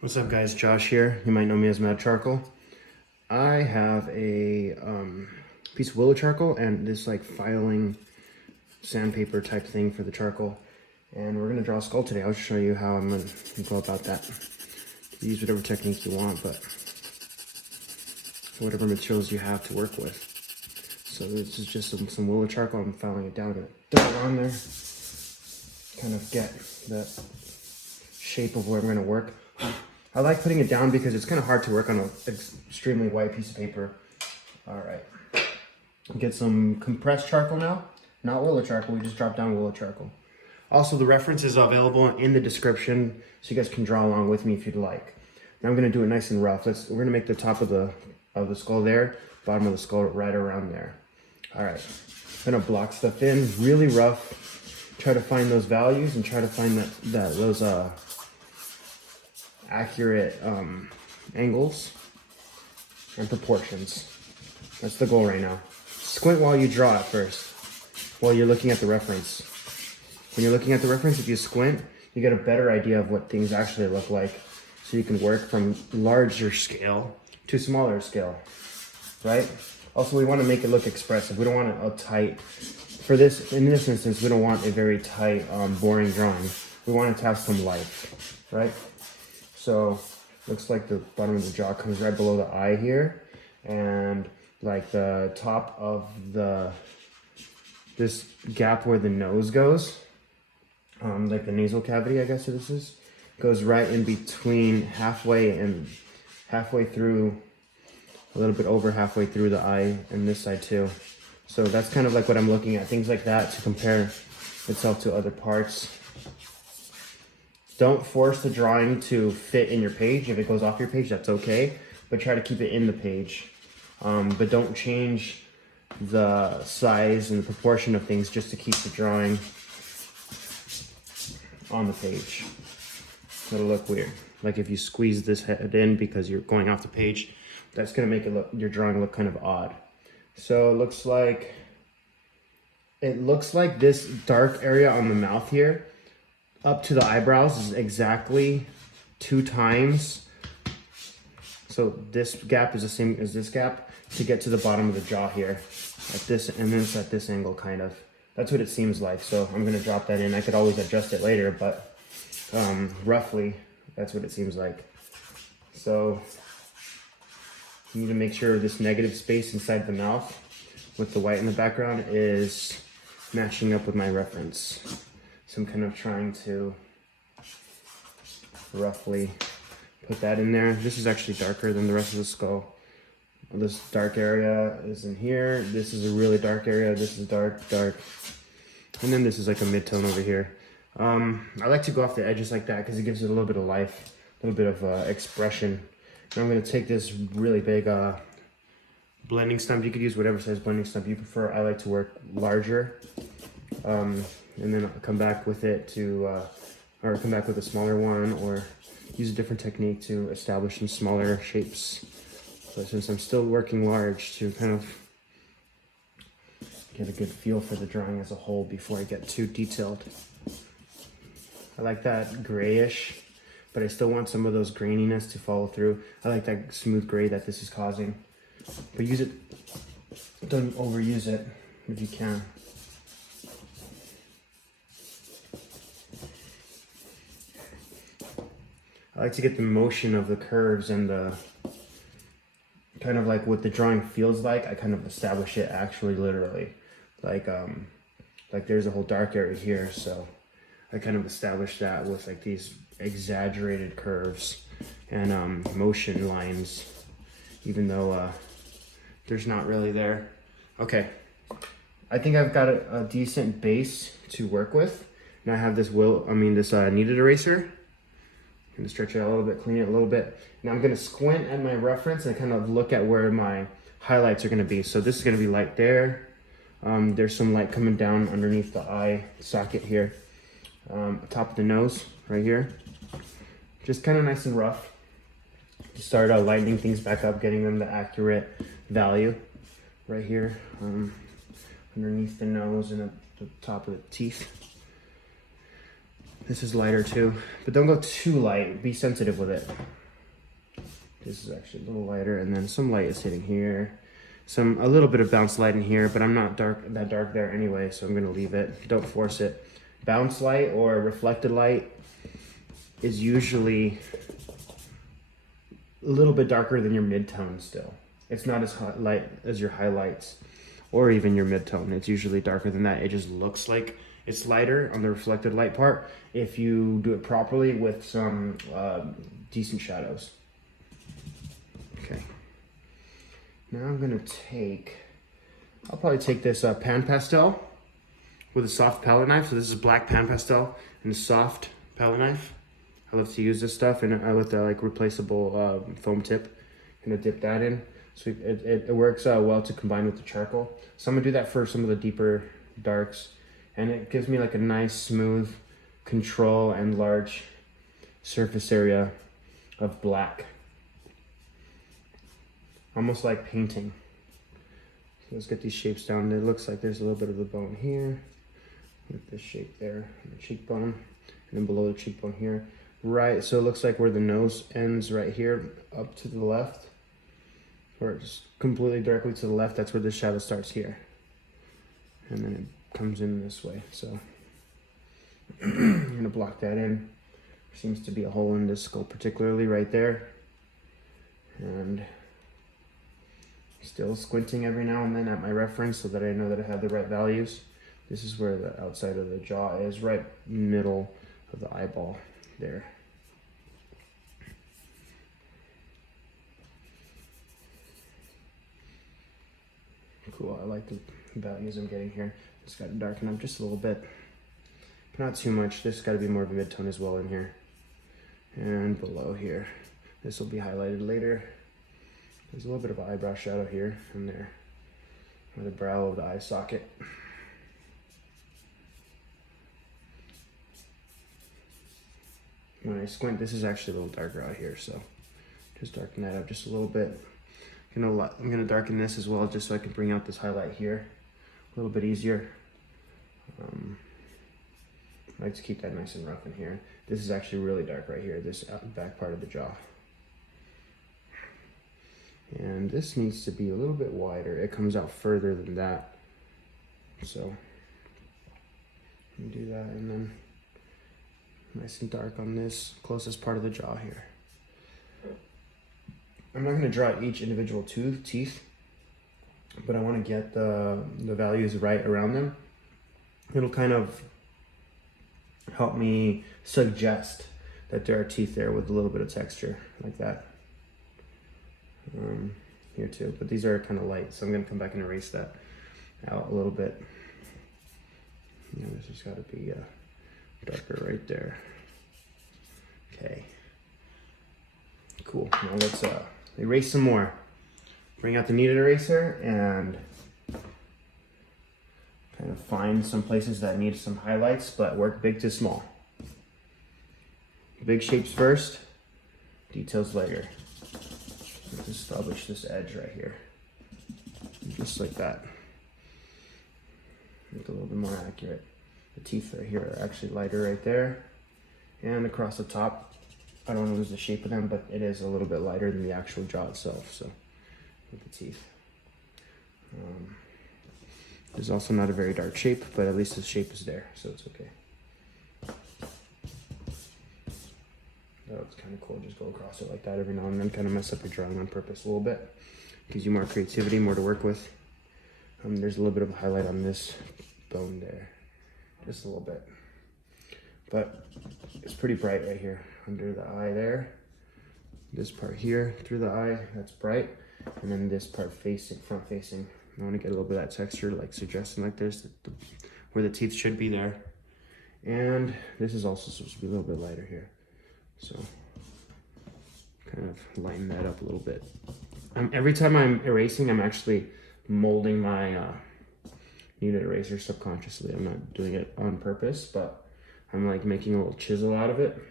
What's up guys, Josh here. You might know me as Mad Charcoal. I have a piece of willow charcoal and this like filing sandpaper type thing for the charcoal. And we're gonna draw a skull today. I'll show you how I'm gonna go about that. You use whatever technique you want, but whatever materials you have to work with. So this is just some willow charcoal. I'm filing it down to throw it on there. Kind of get the shape of where I'm gonna work. I like putting it down because it's kind of hard to work on an extremely white piece of paper. All right, get some compressed charcoal now, not willow charcoal, we just dropped down willow charcoal. Also, the reference is available in the description, so you guys can draw along with me if you'd like. Now I'm gonna do it nice and rough. We're gonna make the top of the skull there, bottom of the skull right around there. All right, I'm gonna block stuff in, really rough. Try to find those values and try to find those accurate angles and proportions. That's the goal right now. Squint while you draw at first, while you're looking at the reference. When you're looking at the reference, if you squint, you get a better idea of what things actually look like, so you can work from larger scale to smaller scale, right? Also, we want to make it look expressive. We don't want it tight. In this instance, we don't want a very tight, boring drawing. We want it to have some life, right? So looks like the bottom of the jaw comes right below the eye here, and like the top of this gap where the nose goes, like the nasal cavity, I guess this is, goes right in between halfway through, a little bit over halfway through the eye, and this side too. So that's kind of like what I'm looking at, things like that to compare itself to other parts. Don't force the drawing to fit in your page. If it goes off your page, that's okay, but try to keep it in the page. But don't change the size and the proportion of things just to keep the drawing on the page. It'll look weird. Like if you squeeze this head in because you're going off the page, that's gonna make your drawing look kind of odd. So it looks like this dark area on the mouth here up to the eyebrows is exactly 2 times. So this gap is the same as this gap to get to the bottom of the jaw here. At this, and then it's at this angle kind of. That's what it seems like. So I'm gonna drop that in. I could always adjust it later, but roughly that's what it seems like. So you need to make sure this negative space inside the mouth with the white in the background is matching up with my reference. So I'm kind of trying to roughly put that in there. This is actually darker than the rest of the skull. This dark area is in here. This is a really dark area. This is dark. And then this is like a mid-tone over here. I like to go off the edges like that because it gives it a little bit of life, a little bit of expression. And I'm gonna take this really big blending stump. You could use whatever size blending stump you prefer. I like to work larger. And then I'll come back with it or come back with a smaller one, or use a different technique to establish some smaller shapes. But since I'm still working large, to kind of get a good feel for the drawing as a whole before I get too detailed. I like that grayish, but I still want some of those graininess to follow through. I like that smooth gray that this is causing. But use it, don't overuse it if you can. I like to get the motion of the curves and the kind of like what the drawing feels like. I kind of establish it actually literally. Like there's a whole dark area here, so I kind of establish that with like these exaggerated curves and motion lines, even though there's not really there. Okay, I think I've got a decent base to work with. Now I have this kneaded eraser. I'm gonna stretch it out a little bit, clean it a little bit. Now I'm gonna squint at my reference and kind of look at where my highlights are gonna be. So this is gonna be light there. There's some light coming down underneath the eye socket here. Top of the nose, right here. Just kind of nice and rough. To start lightening things back up, getting them the accurate value. Right here, underneath the nose and at the top of the teeth. This is lighter too, but don't go too light. Be sensitive with it. This is actually a little lighter, and then some light is hitting here. A little bit of bounce light in here, but I'm not that dark there anyway, so I'm gonna leave it. Don't force it. Bounce light or reflected light is usually a little bit darker than your mid-tone still. It's not as light as your highlights or even your mid-tone. It's usually darker than that. It just looks like it's lighter on the reflected light part if you do it properly with some decent shadows. Okay. Now I'm gonna I'll probably take this pan pastel with a soft palette knife. So this is black pan pastel and a soft palette knife. I love to use this stuff, and I with the like replaceable foam tip. I'm gonna dip that in. So it works well to combine with the charcoal. So I'm gonna do that for some of the deeper darks, and it gives me like a nice smooth control and large surface area of black. Almost like painting. So let's get these shapes down. It looks like there's a little bit of the bone here, with this shape there, the cheekbone, and then below the cheekbone here. Right, so it looks like where the nose ends right here, up to the left, or just completely directly to the left, that's where the shadow starts here. And then it comes in this way, so I'm gonna block that in. There seems to be a hole in this skull particularly right there. And still squinting every now and then at my reference so that I know that I have the right values. This is where the outside of the jaw is, right middle of the eyeball there. Cool, I like the values I'm getting here. Just got to darken up just a little bit, but not too much. This got to be more of a mid-tone as well in here. And below here, this will be highlighted later. There's a little bit of an eyebrow shadow here and there, or the brow of the eye socket. When I squint, this is actually a little darker out here, so just darken that up just a little bit. I'm gonna darken this as well, just so I can bring out this highlight here a little bit easier. I like to keep that nice and rough in here. This is actually really dark right here, this back part of the jaw. And this needs to be a little bit wider. It comes out further than that. So do that, and then nice and dark on this closest part of the jaw here. I'm not going to draw each individual teeth, but I want to get the values right around them. It'll kind of help me suggest that there are teeth there with a little bit of texture like that. Here too, but these are kind of light, so I'm going to come back and erase that out a little bit. You know, this has got to be darker right there. Okay, cool. Now let's erase some more. Bring out the kneaded eraser and kind of find some places that need some highlights, but work big to small. Big shapes first, details later. Let's establish this edge right here, just like that. Make it a little bit more accurate. The teeth right here are actually lighter right there, and across the top, I don't want to lose the shape of them, but it is a little bit lighter than the actual jaw itself. So with the teeth, there's also not a very dark shape, but at least the shape is there, so it's okay. Oh, it's kind of cool. Just go across it like that every now and then, kind of mess up your drawing on purpose a little bit. Gives you more creativity, more to work with. There's a little bit of a highlight on this bone there, just a little bit. But it's pretty bright right here under the eye there. This part here through the eye, that's bright. And then this part facing, front facing. I want to get a little bit of that texture, like suggesting like there's where the teeth should be there. And this is also supposed to be a little bit lighter here. So kind of lighten that up a little bit. Every time I'm erasing, I'm actually molding my kneaded eraser subconsciously. I'm not doing it on purpose, but I'm like making a little chisel out of it.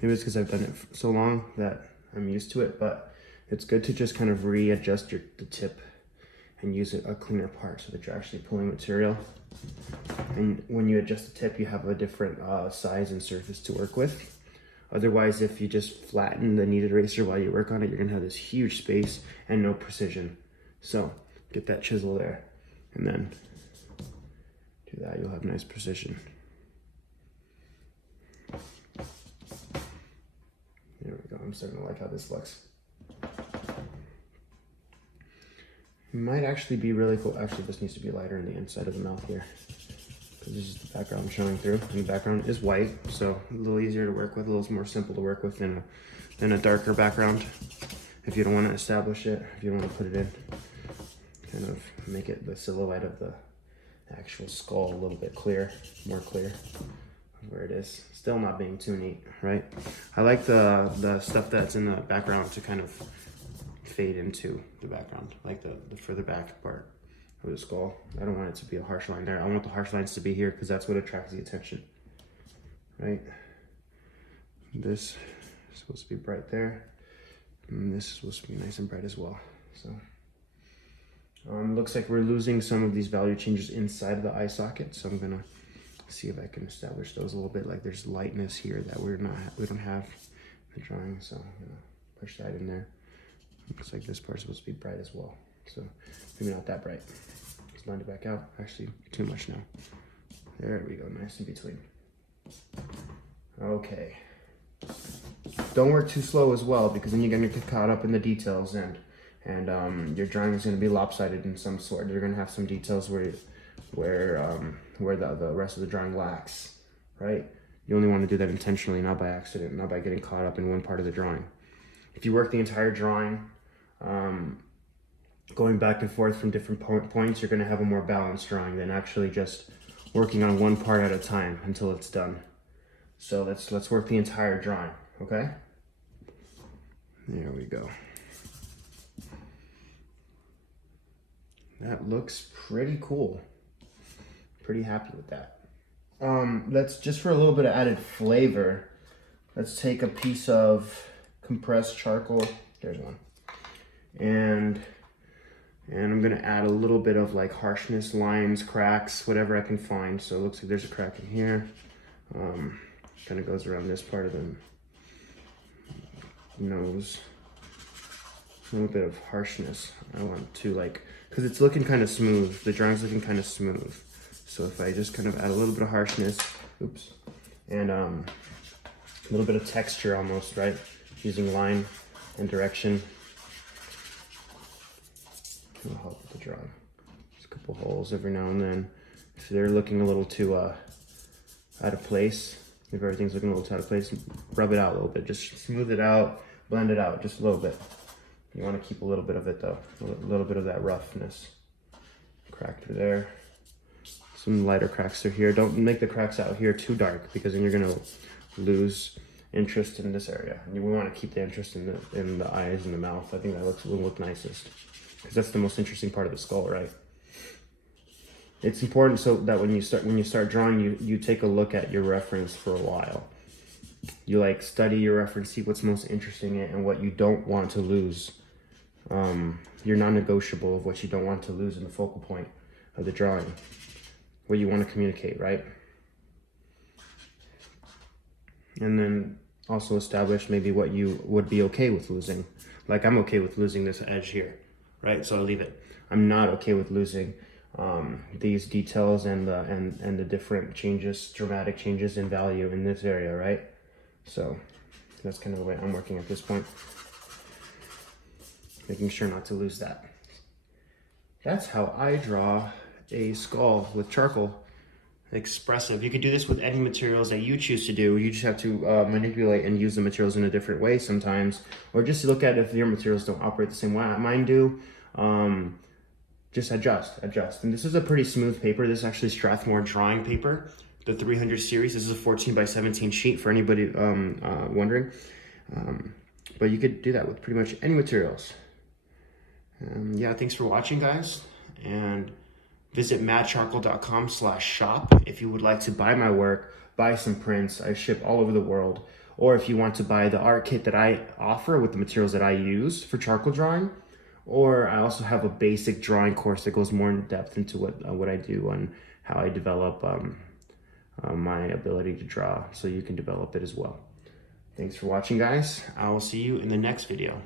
Maybe it's because I've done it for so long that I'm used to it, but it's good to just kind of readjust the tip and use a cleaner part so that you're actually pulling material And when you adjust the tip, you have a different size and surface to work with. Otherwise, if you just flatten the kneaded eraser while you work on it, you're gonna have this huge space and no precision. So get that chisel there, and then do that, you'll have nice precision. There we go, I'm starting to like how this looks. It might actually be really cool. Actually, this needs to be lighter on the inside of the mouth here, because this is the background showing through, and the background is white, so a little easier to work with, a little more simple to work with than a darker background. If you don't want to establish it, if you don't want to put it in, kind of make it the silhouette of the actual skull a little bit clear, more clear where it is. Still not being too neat, right? I like the stuff that's in the background to kind of fade into the background, like the further back part of the skull. I don't want it to be a harsh line there. I want the harsh lines to be here because that's what attracts the attention, right? This is supposed to be bright there, and this is supposed to be nice and bright as well. So looks like we're losing some of these value changes inside of the eye socket, so I'm gonna see if I can establish those a little bit. Like there's lightness here that we don't have in the drawing, so I'm gonna push that in there. Looks like this part's supposed to be bright as well, so maybe not that bright. Let's blend it back out. Actually, too much now. There we go, nice in between. Okay. Don't work too slow as well, because then you're gonna get caught up in the details, and your drawing is gonna be lopsided in some sort. You're gonna have some details where the rest of the drawing lacks, right? You only want to do that intentionally, not by accident, not by getting caught up in one part of the drawing. If you work the entire drawing, going back and forth from different points, you're going to have a more balanced drawing than actually just working on one part at a time until it's done. So let's work the entire drawing, okay? There we go. That looks pretty cool. Pretty happy with that. Let's, just for a little bit of added flavor, let's take a piece of compressed charcoal. There's one. And I'm gonna add a little bit of like harshness, lines, cracks, whatever I can find. So it looks like there's a crack in here. Kind of goes around this part of the nose. A little bit of harshness. I want to, like, because it's looking kind of smooth. The drawing's looking kind of smooth. So if I just kind of add a little bit of harshness, oops, and a little bit of texture almost, right? Using line and direction. It'll help with the drawing. Just a couple holes every now and then. If they're looking a little too out of place, if everything's looking a little too out of place, rub it out a little bit. Just smooth it out, blend it out just a little bit. You want to keep a little bit of it though, a little bit of that roughness. Crack through there. Some lighter cracks through here. Don't make the cracks out here too dark, because then you're gonna lose interest in this area. And we want to keep the interest in the eyes and the mouth. I think that will look nicest, because that's the most interesting part of the skull, right? It's important so that when you start drawing, you take a look at your reference for a while. You like study your reference, see what's most interesting in it and what you don't want to lose. Your non-negotiable of what you don't want to lose in the focal point of the drawing, what you want to communicate, right? And then also establish maybe what you would be okay with losing. Like, I'm okay with losing this edge here, right? So I'll leave it. I'm not okay with losing these details and the different changes, dramatic changes in value in this area, right? So that's kind of the way I'm working at this point. Making sure not to lose that. That's how I draw a skull with charcoal. Expressive. You could do this with any materials that you choose to do. You just have to manipulate and use the materials in a different way sometimes, or just look at if your materials don't operate the same way mine do. Just adjust. And this is a pretty smooth paper. This is actually Strathmore drawing paper, the 300 series. This is a 14 by 17 sheet for anybody wondering. But you could do that with pretty much any materials. Yeah, thanks for watching, guys, and visit madcharcoal.com/shop if you would like to buy my work, buy some prints. I ship all over the world. Or if you want to buy the art kit that I offer with the materials that I use for charcoal drawing. Or I also have a basic drawing course that goes more in depth into what I do and how I develop my ability to draw, so you can develop it as well. Thanks for watching, guys. I will see you in the next video.